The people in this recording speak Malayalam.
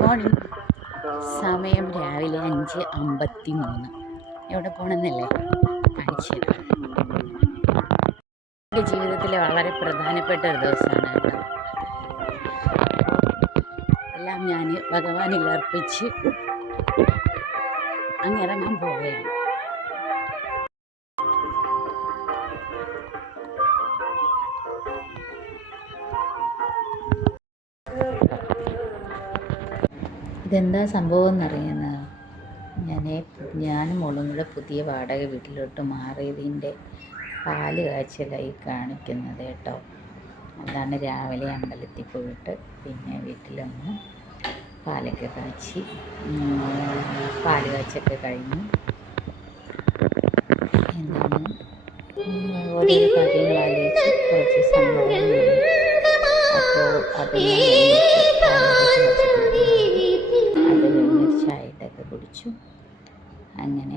മോർണിംഗ്. സമയം രാവിലെ 5:53. എവിടെ പോകണമെന്നല്ലേ കാണിച്ചു തരാം. എൻ്റെ ജീവിതത്തിലെ വളരെ പ്രധാനപ്പെട്ട ഒരു ദിവസമാണ് കേട്ടോ. എല്ലാം ഞാൻ ഭഗവാനിൽ അർപ്പിച്ച് അങ്ങിറങ്ങാൻ പോവുകയാണ്. ഇതെന്താ സംഭവം എന്നറിയുന്നത്? ഞാനും മോളും കൂടെ പുതിയ വാടക വീട്ടിലോട്ട് മാറിയതിൻ്റെ പാല് കാച്ചലായി കാണിക്കുന്നത് കേട്ടോ. അതാണ് രാവിലെ അമ്പലത്തിൽ പോയിട്ട് പിന്നെ വീട്ടിലൊന്ന് പാലൊക്കെ കാച്ചി പാല് കാച്ചൊക്കെ കഴിഞ്ഞു. എന്താണ് ഓരോ കാര്യങ്ങൾ ആലോചിച്ച് കുറച്ച് സങ്കടം. അപ്പോൾ അത് കഴിഞ്ഞ് ചായട്ടൊക്കെ കുടിച്ചു. അങ്ങനെ